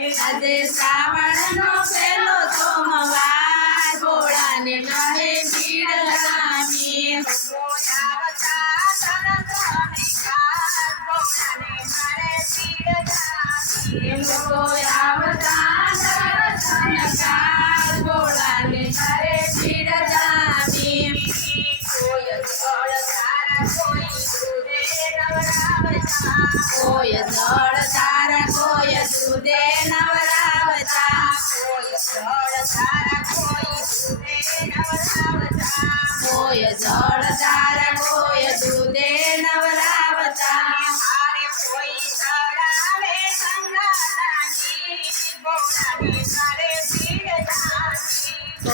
આજે શ્રાવણનો પહેલો સોમવાર ભોળાને નવે ભીડ લાગી. લોકો આવતા દર્શન ભોળાને ઘરે ભીડ જામી. કોઈ જળ તારા કોઈ દૂધે નવરાવતા. કોઈ જળ તારા કોઈ દૂધે નવરાવતા.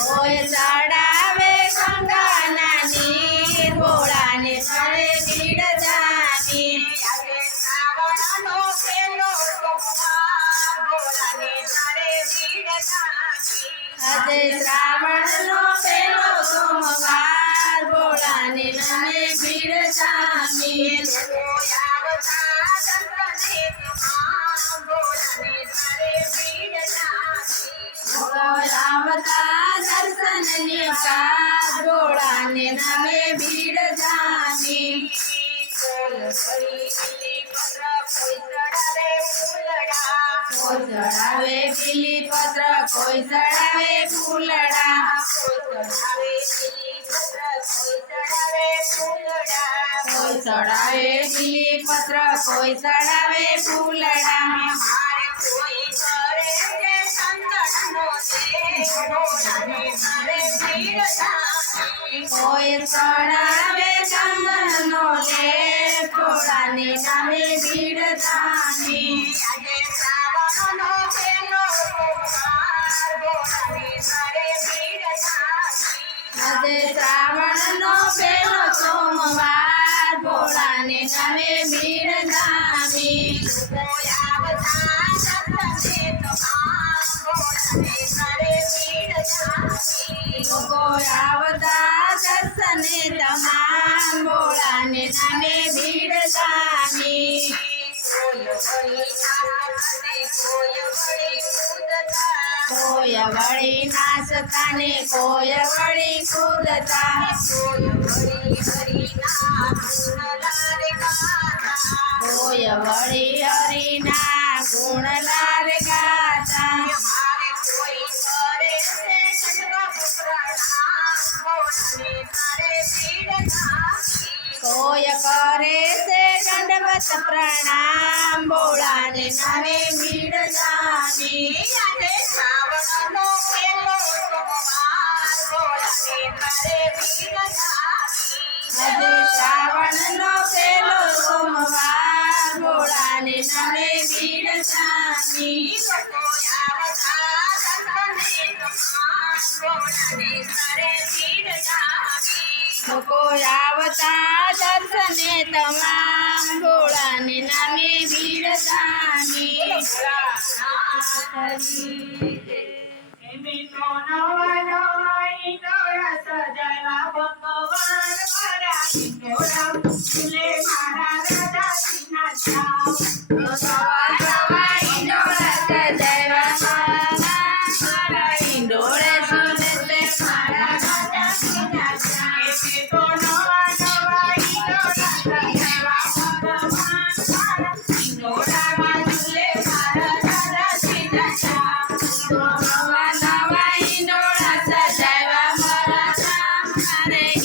કોઈ ચડાવે ગંગાના નીર ભોળાને ઘરે ભીડ જામી. આજે શ્રાવણનો પહેલો સોમવાર ભોળાને ઘરે ભીડ જામી. આવતા દર્શનને પાસ ભોળાને નવે ભીડ જામી. કોઈ ચડાવે બીલીપત્ર કોઈ ચડાવે ફૂલડા. કોઈ ચડાવે બીલીપત્ર કોઈ ચડાવે ફૂલડા. કોઈ ચડાવે ચંદનનો લેપ ભોળાને નવે ભીડ જામી. આજે શ્રાવણનો પહેલો સોમવાર ભોળાને ઘરે ભીડ જામી. લોકો આવતા દર્શને તમામ ભોળાને નવે ભીડ જામી. કોઈ વળી નાચતા ને કોઈ વળી કૂદતા. કોઈ વળી હરિના ગુણ લાર ગાતા. કોઈ કરે છે દંડવત પ્રણામ ભોળાને નવે ભીડ જામી. આજે શ્રાવણનો પહેલો સોમવાર ભોળાને ઘરે ભીડ જામી. લોકો આવતા દર્શને તમામ ભોળાને નવે ભીડ જામી.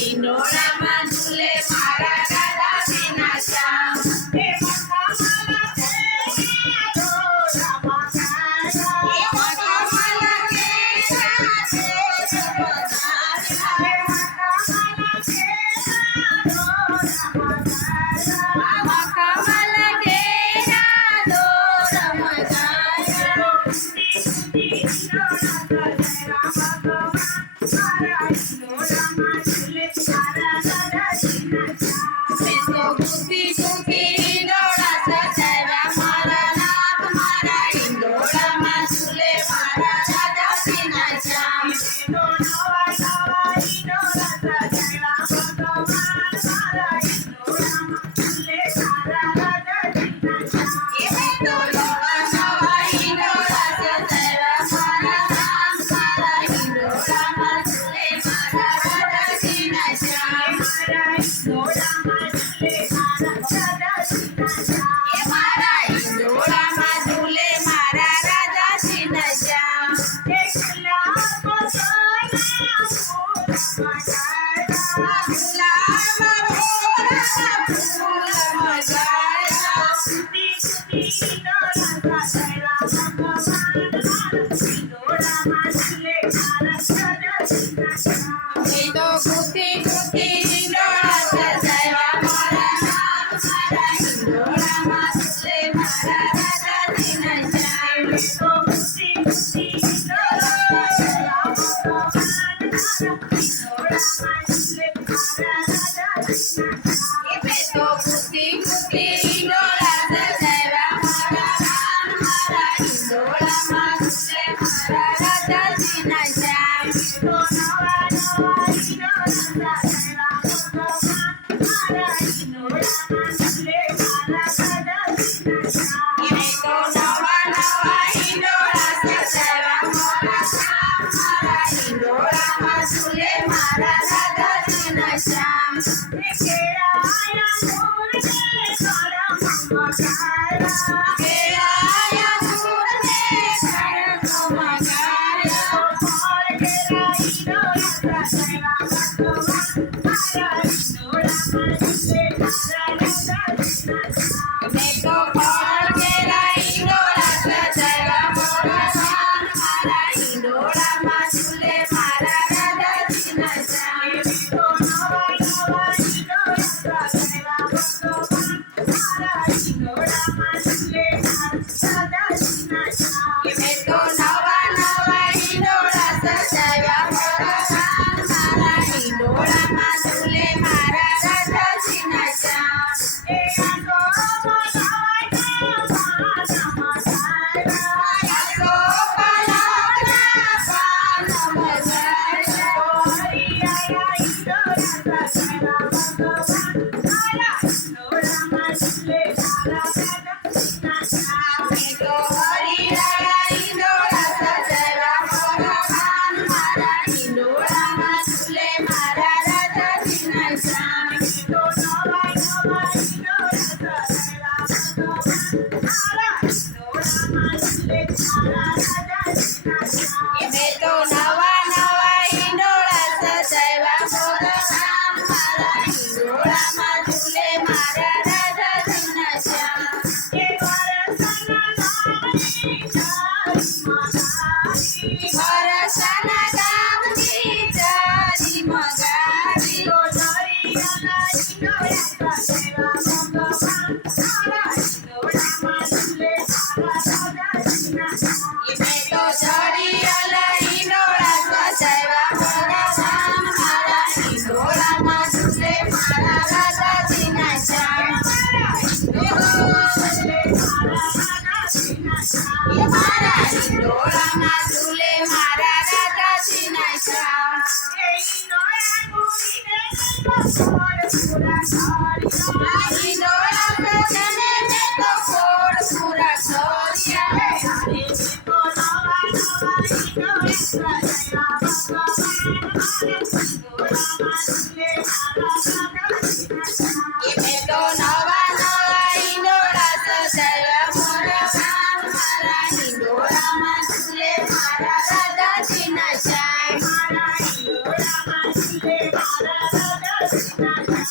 હિંડોળામાં ઝૂલે મારા રાધા વિના શ્યામ. તો ખુશી ખુશી હિંડોળા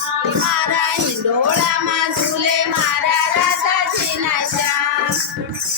સજાવ્યા મારા હિંડોળામાં ઝૂલે મારા રાધાજીના શ્યામ.